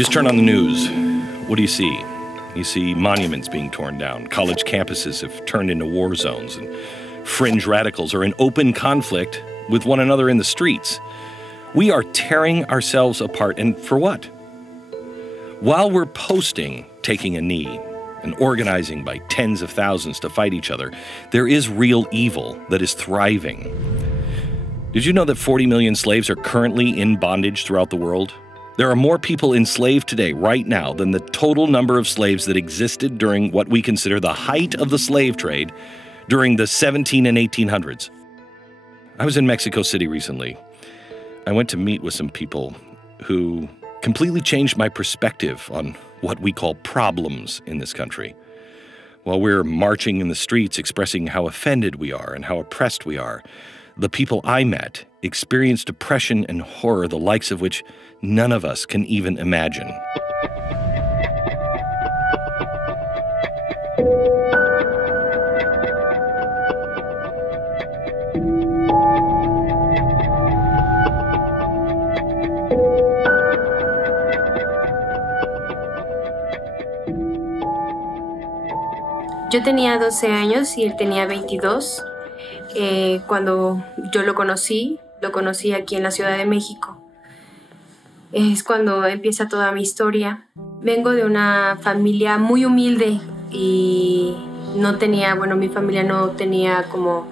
Just turn on the news. What do you see? You see monuments being torn down. College campuses have turned into war zones, and fringe radicals are in open conflict with one another in the streets. We are tearing ourselves apart, and for what? While we're posting, taking a knee, and organizing by tens of thousands to fight each other, there is real evil that is thriving. Did you know that 40 million slaves are currently in bondage throughout the world? There are more people enslaved today, right now, than the total number of slaves that existed during what we consider the height of the slave trade during the 17 and 1800s. I was in Mexico City recently. I went to meet with some people who completely changed my perspective on what we call problems in this country. While we're marching in the streets expressing how offended we are and how oppressed we are, the people I met experienced oppression and horror the likes of which none of us can even imagine. Yo tenía 12 años y él tenía 22. Cuando yo lo conocí aquí en la Ciudad de México. Es cuando empieza toda mi historia. Vengo de una familia muy humilde y mi familia no tenía como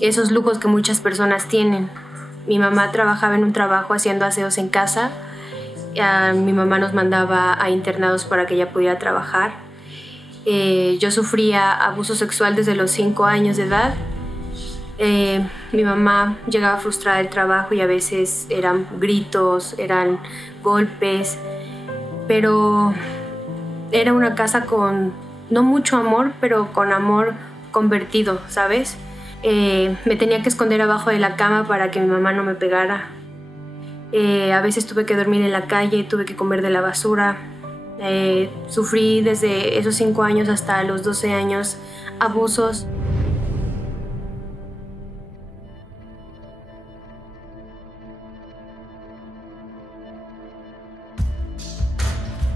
esos lujos que muchas personas tienen. Mi mamá trabajaba en un trabajo haciendo aseos en casa. Mi mamá nos mandaba a internados para que ella pudiera trabajar. Yo sufría abuso sexual desde los 5 años de edad. Mi mamá llegaba frustrada del trabajo y a veces eran gritos, eran golpes, pero era una casa con no mucho amor, pero con amor convertido, ¿sabes? Me tenía que esconder abajo de la cama para que mi mamá no me pegara. A veces tuve que dormir en la calle, tuve que comer de la basura. Sufrí desde esos 5 años hasta los 12 años abusos.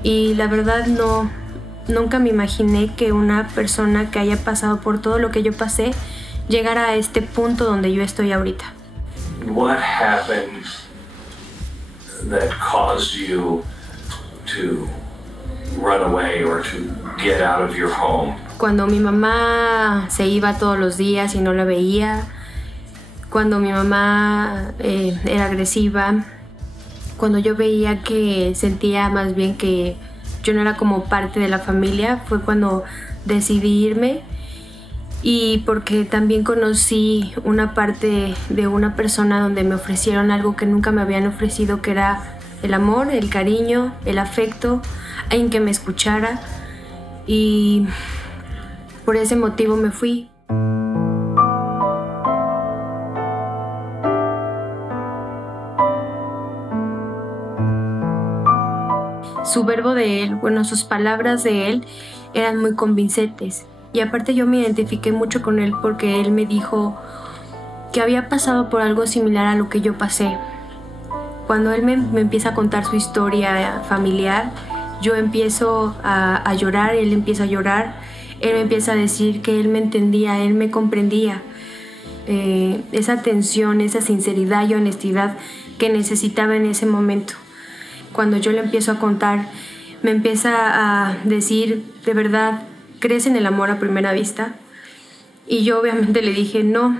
Y la verdad nunca me imaginé que una persona que haya pasado por todo lo que yo pasé llegara a este punto donde yo estoy ahorita. What happened that caused you to run away or to get out of your home? Cuando mi mamá se iba todos los días y no la veía, cuando mi mamá era agresiva, cuando yo veía que sentía más bien que yo no era como parte de la familia, fue cuando decidí irme. Y porque también conocí una parte de una persona donde me ofrecieron algo que nunca me habían ofrecido, que era el amor, el cariño, el afecto, alguien que me escuchara. Y por ese motivo me fui. Su verbo de él, sus palabras de él eran muy convincentes. Y aparte yo me identifiqué mucho con él porque él me dijo que había pasado por algo similar a lo que yo pasé. Cuando él me empieza a contar su historia familiar, yo empiezo a llorar, él empieza a llorar. Él me empieza a decir que él me entendía, él me comprendía. Esa atención, esa sinceridad y honestidad que necesitaba en ese momento. Cuando yo le empiezo a contar, me empieza a decir, ¿de verdad crees en el amor a primera vista? Y yo obviamente le dije no.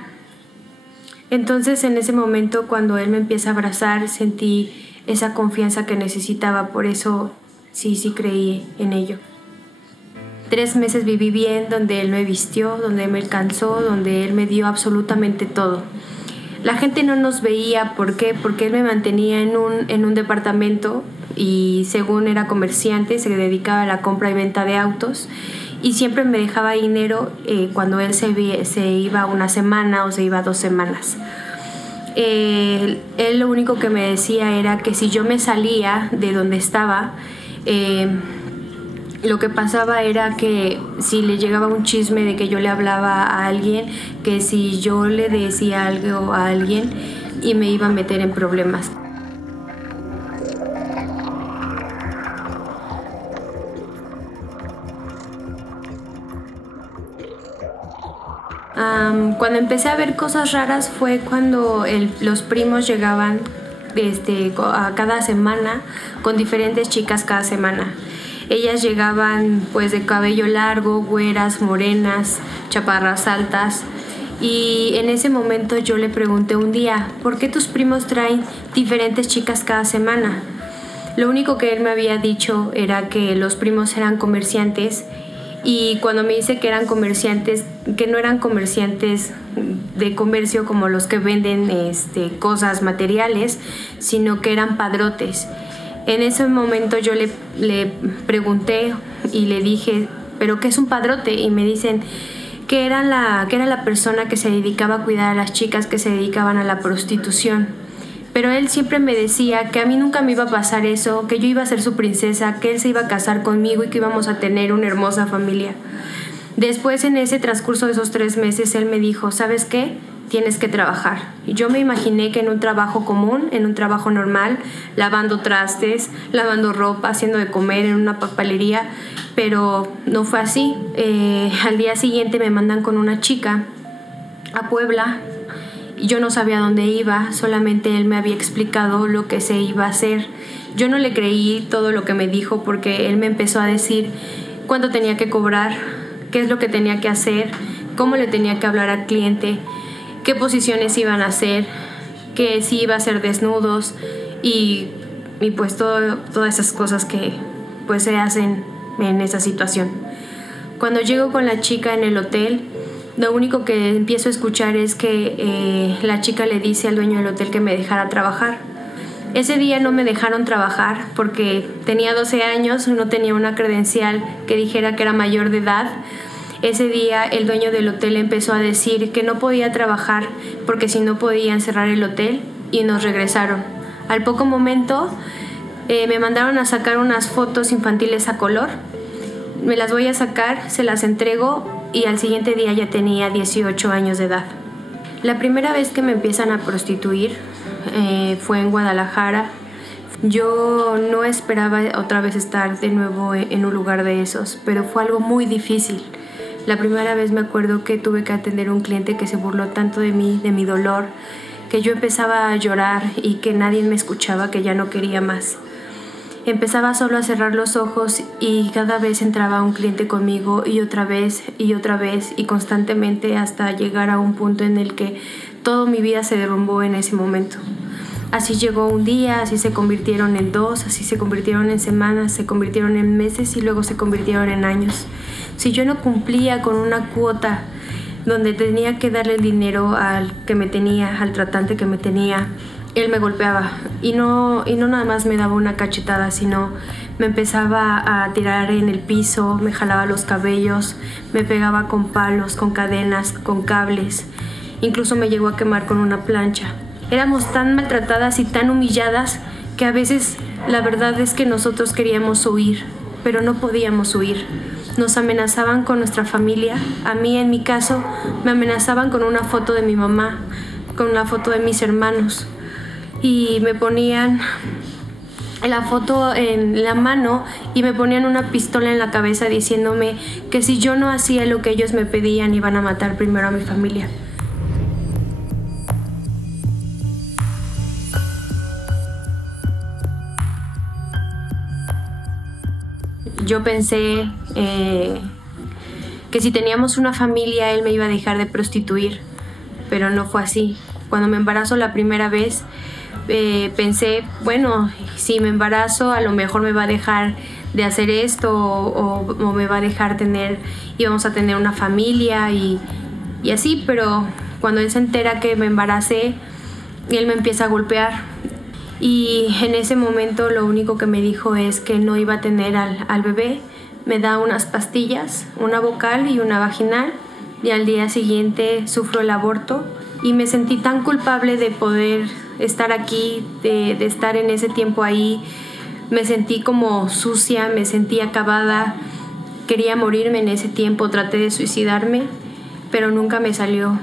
Entonces en ese momento, cuando él me empieza a abrazar, sentí esa confianza que necesitaba. Por eso sí creí en ello. 3 meses viví bien, donde él me vistió, donde él me alcanzó, donde él me dio absolutamente todo. La gente no nos veía, ¿por qué? Porque él me mantenía en un departamento y según era comerciante, se dedicaba a la compra y venta de autos y siempre me dejaba dinero cuando él se iba 1 semana o se iba 2 semanas. Él lo único que me decía era que si yo me salía de donde estaba, lo que pasaba era que si le llegaba un chisme de que yo le hablaba a alguien, que si yo le decía algo a alguien y me iba a meter en problemas. Cuando empecé a ver cosas raras fue cuando los primos llegaban a cada semana con diferentes chicas cada semana. Ellas llegaban pues de cabello largo, güeras, morenas, chaparras altas. Y en ese momento yo le pregunté un día, ¿por qué tus primos traen diferentes chicas cada semana? Lo único que él me había dicho era que los primos eran comerciantes, y cuando me dice que eran comerciantes, que no eran comerciantes de comercio como los que venden cosas materiales, sino que eran padrotes. En ese momento yo le pregunté y le dije, ¿pero qué es un padrote? Y me dicen que era la persona que se dedicaba a cuidar a las chicas que se dedicaban a la prostitución. Pero él siempre me decía que a mí nunca me iba a pasar eso, que yo iba a ser su princesa, que él se iba a casar conmigo y que íbamos a tener una hermosa familia. Después, en ese transcurso de esos 3 meses, él me dijo, ¿sabes qué? Tienes que trabajar. Y yo me imaginé que en un trabajo común, en un trabajo normal, lavando trastes, lavando ropa, haciendo de comer en una papelería, pero no fue así. Al día siguiente me mandan con una chica a Puebla. Yo no sabía dónde iba, solamente él me había explicado lo que se iba a hacer. Yo no le creí todo lo que me dijo porque él me empezó a decir cuánto tenía que cobrar, qué es lo que tenía que hacer, cómo le tenía que hablar al cliente, qué posiciones iban a hacer, que si iba a hacer desnudos y pues todas esas cosas que pues se hacen en esa situación. Cuando llego con la chica en el hotel, lo único que empiezo a escuchar es que la chica le dice al dueño del hotel que me dejara trabajar. Ese día no me dejaron trabajar porque tenía 12 años, no tenía una credencial que dijera que era mayor de edad. Ese día el dueño del hotel empezó a decir que no podía trabajar porque si no podían cerrar el hotel, y nos regresaron. Al poco momento me mandaron a sacar unas fotos infantiles a color. Me las voy a sacar, se las entrego y al siguiente día ya tenía 18 años de edad. La primera vez que me empiezan a prostituir fue en Guadalajara. Yo no esperaba otra vez estar de nuevo en un lugar de esos, pero fue algo muy difícil. La primera vez me acuerdo que tuve que atender a un cliente que se burló tanto de mí, de mi dolor, que yo empezaba a llorar y que nadie me escuchaba, que ya no quería más. Empezaba solo a cerrar los ojos y cada vez entraba un cliente conmigo y otra vez y constantemente hasta llegar a un punto en el que toda mi vida se derrumbó en ese momento. Así llegó un día, así se convirtieron en 2, así se convirtieron en semanas, se convirtieron en meses y luego se convirtieron en años. Si yo no cumplía con una cuota donde tenía que darle el dinero al que me tenía, al tratante que me tenía, él me golpeaba y no nada más me daba una cachetada, sino me empezaba a tirar en el piso, me jalaba los cabellos, me pegaba con palos, con cadenas, con cables, incluso me llegó a quemar con una plancha. Éramos tan maltratadas y tan humilladas que a veces la verdad es que nosotros queríamos huir, pero no podíamos huir. Nos amenazaban con nuestra familia. A mí, en mi caso, me amenazaban con una foto de mi mamá, con una foto de mis hermanos. Y me ponían la foto en la mano y me ponían una pistola en la cabeza diciéndome que si yo no hacía lo que ellos me pedían iban a matar primero a mi familia. Yo pensé que si teníamos una familia él me iba a dejar de prostituir, pero no fue así. Cuando me embarazo la primera vez pensé, bueno, si me embarazo a lo mejor me va a dejar de hacer esto o me va a dejar íbamos a tener una familia y así, pero cuando él se entera que me embaracé, él me empieza a golpear y en ese momento lo único que me dijo es que no iba a tener al bebé. Me da unas pastillas, una vocal y una vaginal, y al día siguiente sufro el aborto y me sentí tan culpable de poder estar aquí, de estar en ese tiempo ahí. Me sentí como sucia, me sentí acabada, quería morirme en ese tiempo, traté de suicidarme, pero nunca me salió.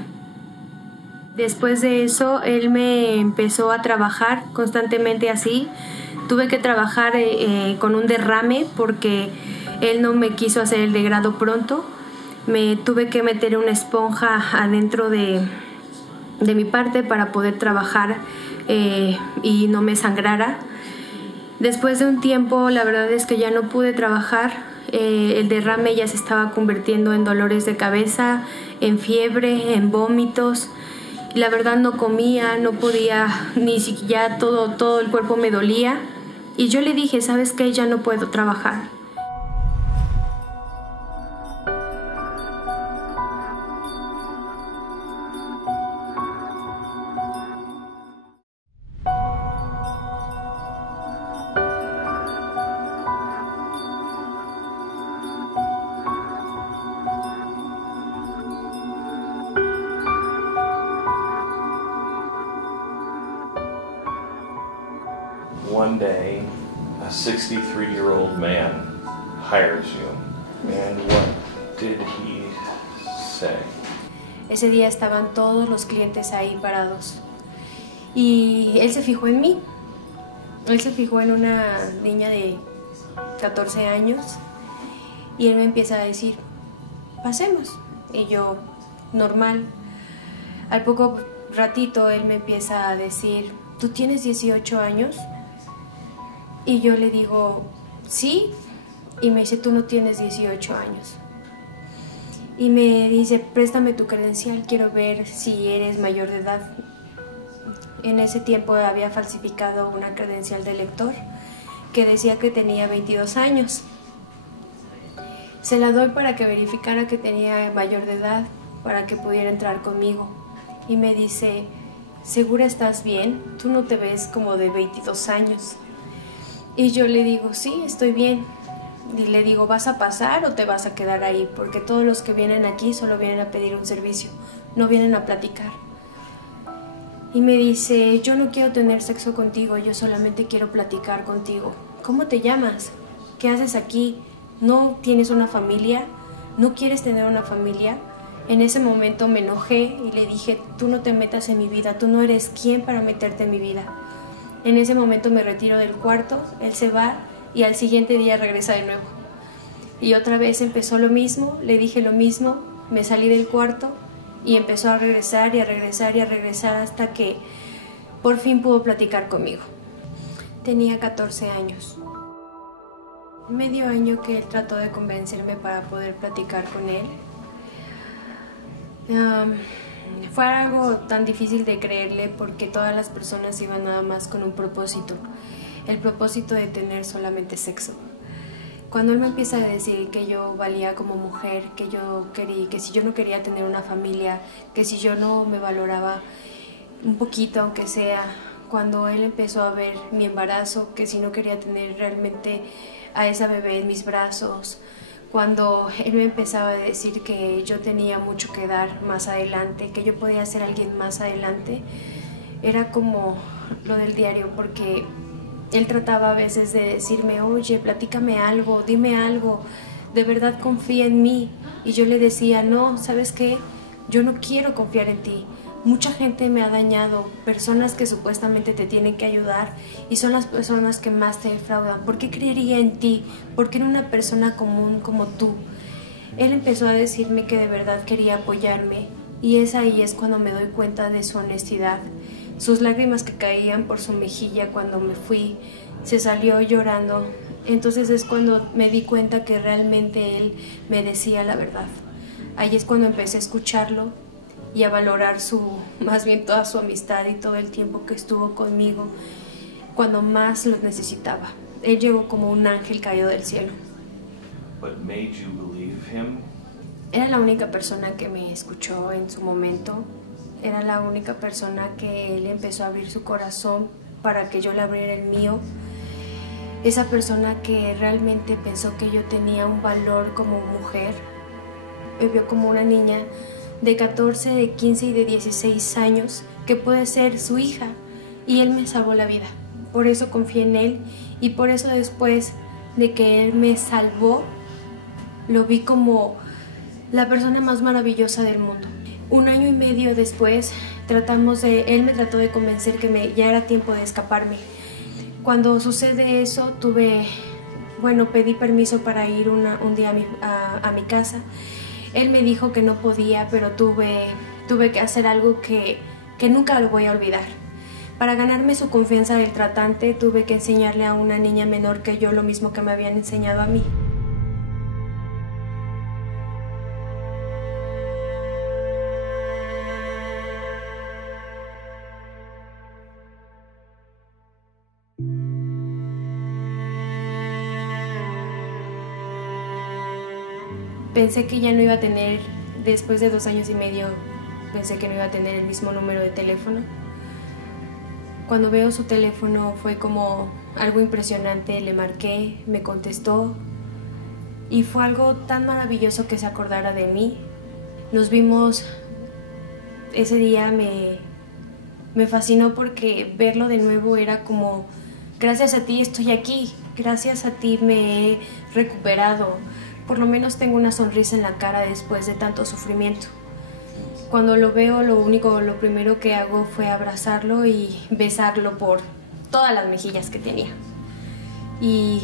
Después de eso, él me empezó a trabajar constantemente así. Tuve que trabajar con un derrame porque él no me quiso hacer el degrado pronto. Me tuve que meter una esponja adentro de mi parte para poder trabajar y no me sangrara. Después de un tiempo, la verdad es que ya no pude trabajar. El derrame ya se estaba convirtiendo en dolores de cabeza, en fiebre, en vómitos. La verdad no comía, no podía, ni siquiera todo el cuerpo me dolía. Y yo le dije, ¿sabes qué? Ya no puedo trabajar. One day, a 63-year-old man hires you. And what did he say? Ese día estaban todos los clientes ahí parados. Y él se fijó en mí. Él se fijó en una niña de 14 años. Y él me empieza a decir, pasemos. Y yo, normal. Al poco ratito él me empieza a decir, ¿tú tienes 18 años? Y yo le digo, sí. Y me dice, tú no tienes 18 años. Y me dice, préstame tu credencial, quiero ver si eres mayor de edad. En ese tiempo había falsificado una credencial de lector que decía que tenía 22 años. Se la doy para que verificara que tenía mayor de edad, para que pudiera entrar conmigo. Y me dice, ¿segura estás bien? Tú no te ves como de 22 años. Y yo le digo, sí, estoy bien. Y le digo, ¿vas a pasar o te vas a quedar ahí? Porque todos los que vienen aquí solo vienen a pedir un servicio, no vienen a platicar. Y me dice, yo no quiero tener sexo contigo, yo solamente quiero platicar contigo. ¿Cómo te llamas? ¿Qué haces aquí? ¿No tienes una familia? ¿No quieres tener una familia? En ese momento me enojé y le dije, tú no te metas en mi vida, tú no eres quien para meterte en mi vida. En ese momento me retiro del cuarto, él se va y al siguiente día regresa de nuevo. Y otra vez empezó lo mismo, le dije lo mismo, me salí del cuarto y empezó a regresar y a regresar y a regresar hasta que por fin pudo platicar conmigo. Tenía 14 años. Medio año que él trató de convencerme para poder platicar con él. Fue algo tan difícil de creerle porque todas las personas iban nada más con un propósito, el propósito de tener solamente sexo. Cuando él me empieza a decir que yo valía como mujer, que si yo no quería tener una familia, que si yo no me valoraba un poquito aunque sea, cuando él empezó a ver mi embarazo, que si no quería tener realmente a esa bebé en mis brazos, cuando él me empezaba a decir que yo tenía mucho que dar más adelante, que yo podía ser alguien más adelante, era como lo del diario, porque él trataba a veces de decirme, oye, platícame algo, dime algo, de verdad confía en mí. Y yo le decía, no, ¿sabes qué? Yo no quiero confiar en ti. Mucha gente me ha dañado, personas que supuestamente te tienen que ayudar y son las personas que más te defraudan. ¿Por qué creería en ti? ¿Por qué en una persona común como tú? Él empezó a decirme que de verdad quería apoyarme y ahí es cuando me doy cuenta de su honestidad. Sus lágrimas que caían por su mejilla cuando me fui, se salió llorando. Entonces es cuando me di cuenta que realmente él me decía la verdad. Ahí es cuando empecé a escucharlo y a valorar más bien toda su amistad y todo el tiempo que estuvo conmigo cuando más lo necesitaba. Él llegó como un ángel caído del cielo. What made you believe him? Era la única persona que me escuchó en su momento. Era la única persona que él empezó a abrir su corazón para que yo le abriera el mío. Esa persona que realmente pensó que yo tenía un valor como mujer. Me vio como una niña de 14, de 15 y de 16 años que puede ser su hija, y él me salvó la vida. Por eso confié en él y por eso después de que él me salvó lo vi como la persona más maravillosa del mundo. Un año y medio después él me trató de convencer que ya era tiempo de escaparme. Cuando sucede eso pedí permiso para ir un día a mi casa. Él me dijo que no podía, pero tuve que hacer algo que nunca lo voy a olvidar. Para ganarme su confianza del tratante, tuve que enseñarle a una niña menor que yo lo mismo que me habían enseñado a mí. Pensé que ya no iba a tener, después de 2 años y medio, pensé que no iba a tener el mismo número de teléfono. Cuando veo su teléfono fue como algo impresionante, le marqué, me contestó y fue algo tan maravilloso que se acordara de mí. Nos vimos, ese día me fascinó porque verlo de nuevo era como, gracias a ti estoy aquí, gracias a ti me he recuperado. Por lo menos tengo una sonrisa en la cara después de tanto sufrimiento. Cuando lo veo, lo primero que hago fue abrazarlo y besarlo por todas las mejillas que tenía. Y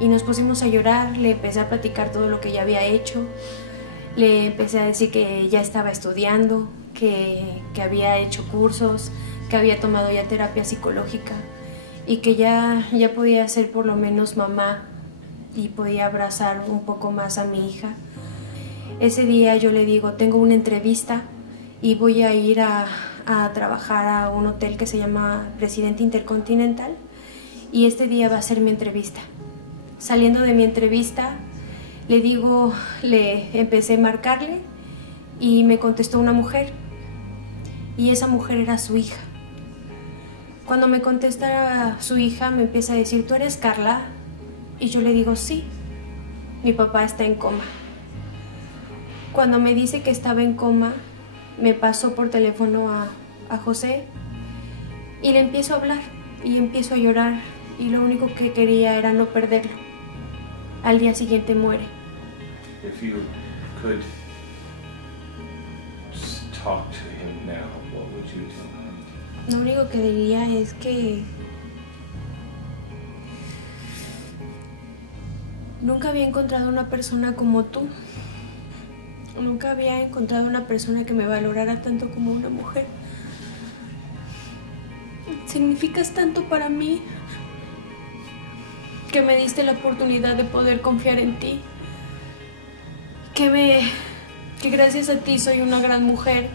nos pusimos a llorar, le empecé a platicar todo lo que ya había hecho. Le empecé a decir que ya estaba estudiando, que había hecho cursos, que había tomado ya terapia psicológica y que ya podía ser por lo menos mamá y podía abrazar un poco más a mi hija. Ese día yo le digo, tengo una entrevista y voy a ir a trabajar a un hotel que se llama Presidente Intercontinental y este día va a ser mi entrevista. Saliendo de mi entrevista, le empecé a marcarle y me contestó una mujer y esa mujer era su hija. Cuando me contesta su hija me empieza a decir, ¿tú eres Carla? Y yo le digo, sí, mi papá está en coma. Cuando me dice que estaba en coma, me pasó por teléfono a José y le empiezo a hablar y empiezo a llorar y lo único que quería era no perderlo. Al día siguiente muere. If you could talk to him now, what would you tell him? Lo único que diría es que nunca había encontrado una persona como tú. Nunca había encontrado una persona que me valorara tanto como una mujer. Significas tanto para mí que me diste la oportunidad de poder confiar en ti. Que gracias a ti soy una gran mujer.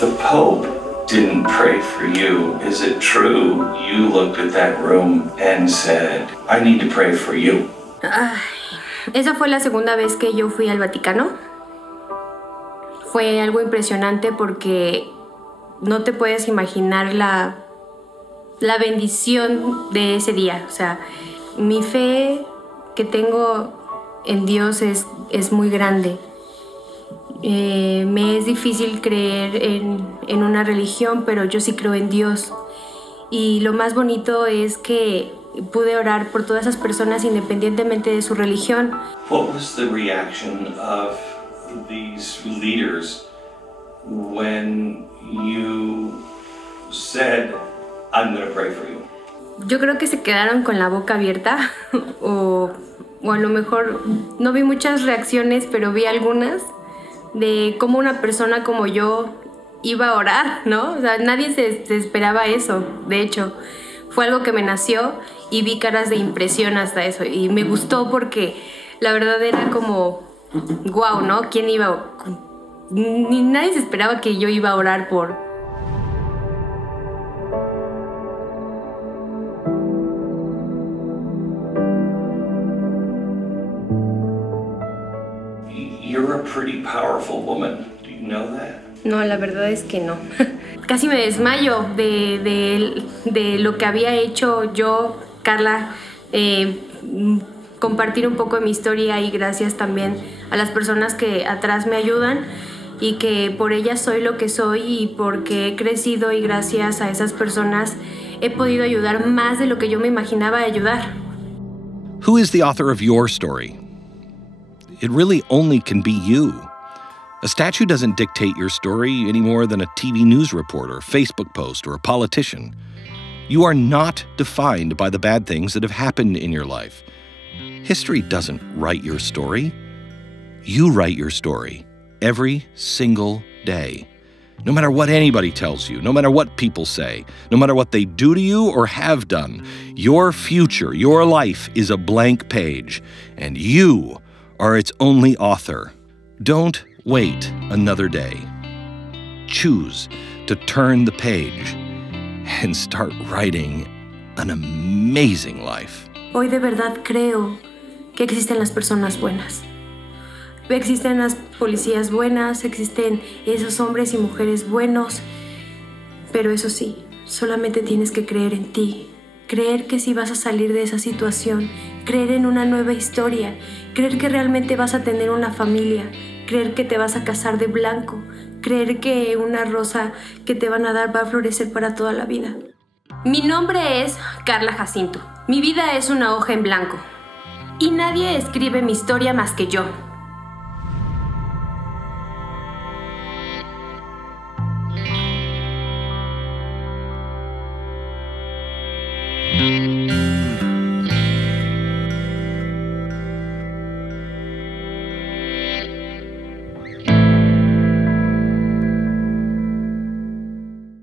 The Pope didn't pray for you. Is it true you looked at that room and said, I need to pray for you? Esa fue la segunda vez que yo fui al Vaticano. Fue algo impresionante porque no te puedes imaginar la bendición de ese día. O sea, mi fe que tengo en Dios es muy grande. Me es difícil creer en una religión, pero yo sí creo en Dios. Y lo más bonito es que pude orar por todas esas personas independientemente de su religión. What was the reaction of these leaders when you said, I'm going to pray for you? Yo creo que se quedaron con la boca abierta o a lo mejor no vi muchas reacciones, pero vi algunas de cómo una persona como yo iba a orar, ¿no? O sea, nadie se esperaba eso. De hecho, fue algo que me nació y vi caras de impresión hasta eso. Y me gustó porque la verdad era como, wow, ¿no? ¿Quién iba? Ni nadie se esperaba que yo iba a orar por... You're a pretty powerful woman. Do you know that? No, la verdad es que no. Casi me desmayo de lo que había hecho yo, Carla, compartir un poco de mi historia y gracias también a las personas que atrás me ayudan. y que por ellas soy lo que soy y porque he crecido y gracias a esas personas he podido ayudar más de lo que yo me imaginaba ayudar. Who is the author of your story? It really only can be you. A statue doesn't dictate your story any more than a TV news report or a Facebook post or a politician. You are not defined by the bad things that have happened in your life. History doesn't write your story. You write your story every single day. No matter what anybody tells you, no matter what people say, no matter what they do to you or have done, your future, your life is a blank page, and you are its only author. Don't wait another day. Choose to turn the page and start writing an amazing life. Hoy de verdad creo que existen las personas buenas. Existen las policías buenas, existen esos hombres y mujeres buenos, pero eso sí, solamente tienes que creer en ti, creer que sí vas a salir de esa situación, creer en una nueva historia, creer que realmente vas a tener una familia, creer que te vas a casar de blanco, creer que una rosa que te van a dar va a florecer para toda la vida. Mi nombre es Carla Jacinto, mi vida es una hoja en blanco y nadie escribe mi historia más que yo.